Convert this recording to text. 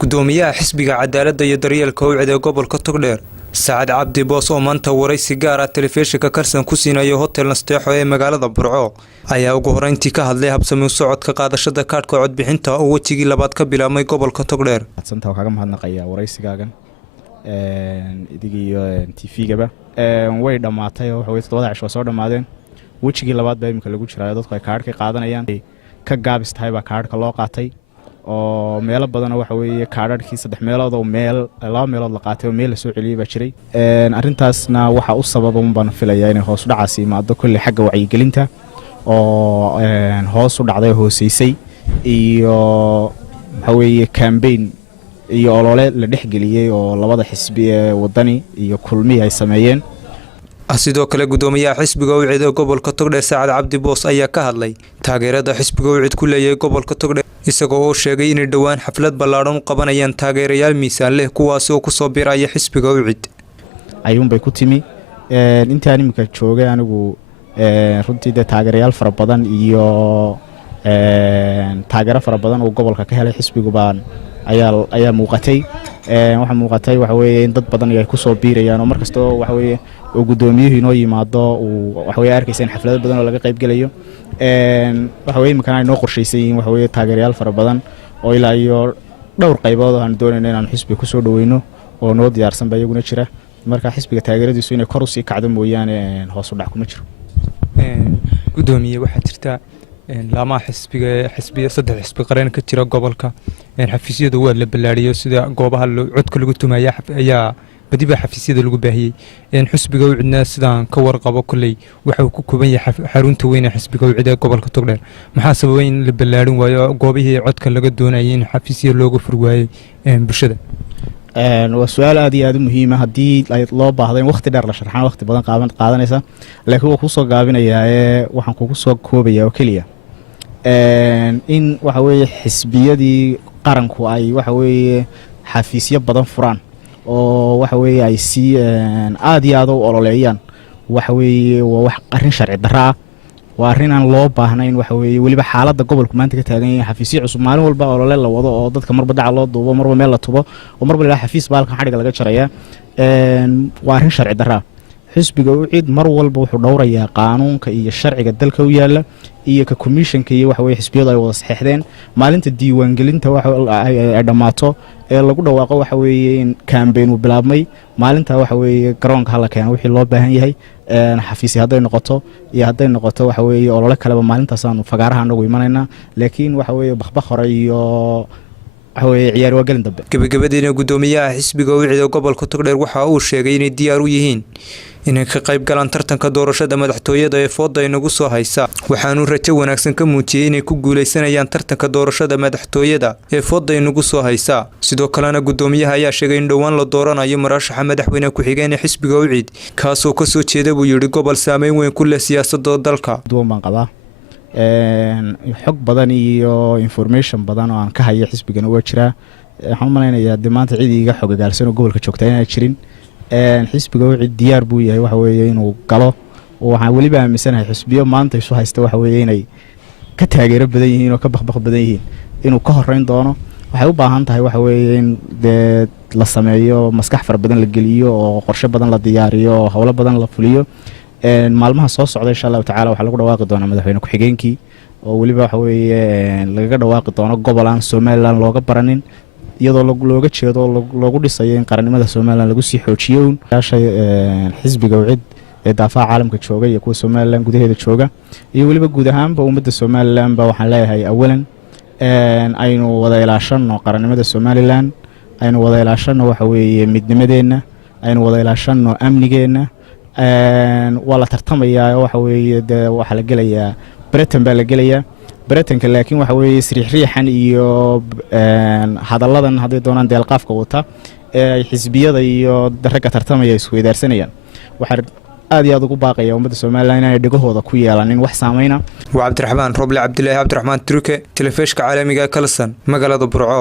gudoomiyaha xisbiga cadaaladda iyo daryeelka Ucid ee gobolka Togdheer Saacad Cabdi Boos oo maanta waraysi gaar ah telefishinka Karsan ku siinayo hotel Nasteexo ee magaalada Burco ayaa ugu horeyntii ka hadlay habsami u socodka qaadashada kaadhka codbixinta oo wajigii labaad ka bilaabmay gobolka Togdheer. Santa kaga mahadnaqaya waraysigaagan idigiyo TV-gaba way dhamaatay oo waxa weeye 7 cisho soo dhamaadeen wajigii labaad baa imika lagu jiraa dadku ay kaadhka qaadanayaan ka gaabistahay baa kaadhka loo qaatay oo meelo badan waxa weeye kaadhadhkii 3 meelood oo meel 2 meelood la qaatay oo meel la soo celiyay baa jiray arintaasna waxa u sabab baan filayaa in hoos u dhacaasi imaado kulli xagga wacyigelinta oo hoos u dhacday hooseysay iyo waxa weeye campaign iyo olole la dhexgeliyay oo labada xisbi ee wadani iyo kulmi ay sameeyeen sidoo kale gudoomiyaha xisbiga Ucid ee gobolka Togdheer Saacad Cabdi Boos ayaa ka hadlay taageerada xisbiga Ucid ku leeyahay gobolka Togdheer isagoo oo sheegay in dhawaan xaflad ballaaran u qabanayaan taageerayaal miisaan leh kuwaas oo ku soo biiraya xisbiga Ucid ayuun bay ku timi inta animka joogay anigu runtii taageerayaal fara badan iyo taageero fara badan oo gobolka ka helay xisbigu baan ayaa muuqatay waxa weeye in dad badan ay ku soo biirayaan oo markasta waxa weeye oo gudoomiyuhu inoo yimaado waxa weeye arkaysan xaflad badan oo laga qayb galayo waxa weeye markaan ay noo qorsheysay waxa weeye taageerayaal fara badan oo ilaa iyo dhowr qaybood oo aan doonayno inaan xisbiga ku soo dhaweyno oo noo diyaarsan baa iyaguna jira marka xisbiga taageeradiisu inay kor u sii kacdo mooyaane hoos u dhac kuma jiro gudoomiye waxa jirta lama xisbiga 3 xisbi qaran ka jira gobolka xafiisyadu waa la balaariyo sida goobaha codka lagu tumayo ayaa badiba xafiisyada lagu baahiyay xisbiga Ucidna sidaan ka warqabo kulay waxa uu ku kooban yahay xarunta weyn ee xisbiga Ucid ee gobolka Togdheer maxaa sababay in la balaarin waayo goobihii codka laga doonayay in xafiisyo looga furwaayay bulshada waa su'aal aad iyo aad muhiim ah hadii loo baahdo in waqti dheer la sharxaan waqti badan qaadanaysa laakiin uu ku soo gaabinayaa waxaan kugu soo koobayaa oo kaliya in waxa weeye xisbiyadii qaranku ay waxa weeye xafiisyo badan furaan oo waxa weeye ay si aad iyo aad u ololeeyaan waxa weeye waa wax arrin sharci darro ah waa arrin aan loo baahnayn waxa weeye waliba xaaladda gobolku maanta ka taagan yahay xafiisyo cusub maalin walba olole la wado oo dadka marba dhaca loo duubo marba meel la tubo oo marba ilaa xafiis baalkan xadhiga laga jaraya waa arrin sharci darro ah xisbiga Ucid mar walba wuxuu dhowrayaa qaanuunka iyo sharciga dalka u yaala iyo ka commissionka iyo waxa weeye xisbiyadu ay wada saxeexdeen maalinta diiwaangelinta waxa ay dhamaato ee lagu dhawaaqo waxa weeye in campaign uu bilaabmay maalinta waxa weeye garoonka hala keeno wixii loo baahan yahay xafiisi haday noqoto iyo haday noqoto waxa weeye olole kale maalintaas aan fagaaraha anagu imanayna laakiin waxa weeye baxbax hore iyo ciyaar waa galin dambe gabagabadina gudoomiyaha xisbiga Ucid ee gobolka Togdheer waxa uu sheegay inay diyaar u yihiin inay ka qayb galaan tartanka doorashada madaxtooyada ee fooda inagu soo haysa waxaanu rajo wanaagsan ka muujiyay inay ku guuleysanayaan tartanka doorashada madaxtooyada ee fooda inagu soo haysa sidoo kalena gudoomiyaha ayaa sheegay in dhawaan la dooranayo marashaxa madaxweyne ku xigeen ee xisbiga Ucid kaasoo ka soo jeeda buu yiri gobol saameyn weyn ku leh siyaasadda dalka duwan qabaa xog badan iyo information badan oo aan ka hayo xisbigana waa jira waxaan malaynayaa maanta cid iga xogagaalsan oo gobolka joogta inay jirin xisbiga Ucid diyaar buu yahay waxa weeye inuu galo waxaan waliba aaminsanahay xisbiyo maanta isu haysta waxa weeye inay ka taageero badan yihiin oo ka baxbax badan yihiin inuu ka horeyn doono waxay u baahan tahay waxa weeye in la sameeyo maskax far badan la geliyo oo qorshe badan la diyaariyo oo hawlo badan la fuliyo maalmaha soo socda insha Allah taala waxa lagu dhawaaqi doonaa madaxweyne ku xigeenkii oo waliba waxa weeye laga dhawaaqi doono gobolaan Soomaaliland looga baranin iyadoo looga jeedo loogu dhisayo in qarannimada Soomaaliland lagu sii xoojiyo xisbiga Ucid ee daafaca caalamka jooga iyo kuwa Soomaaliland gudaheeda jooga iyo waliba guud ahaanba ummadda Soomaaliland ba waxaan leeyahay awalan aynu wada ilaashano qarannimada Soomaaliland aynu wada ilaashano waxa weeye midnimadeena aynu wada ilaashano amnigeena waa la tartamayaa waxa weeye waxa la gelayaa Britain baa la gelayaa Britain-ka laakiin waxa weeye sariixriixan iyo hadalladan haday doonaan deelqaafka wata ee xisbiyada iyo ragga tartamaya isku weydaarsanayaan waxa aad iyo aad ugu baaqaya ummadda Soomaaliland inay dhagahooda ku yeelanin wax saameyna waa Cabdiraxmaan Roble Cabdilaahi Cabdiraxmaan Turke telefishka caalamiga Kalsan magaalada Burco.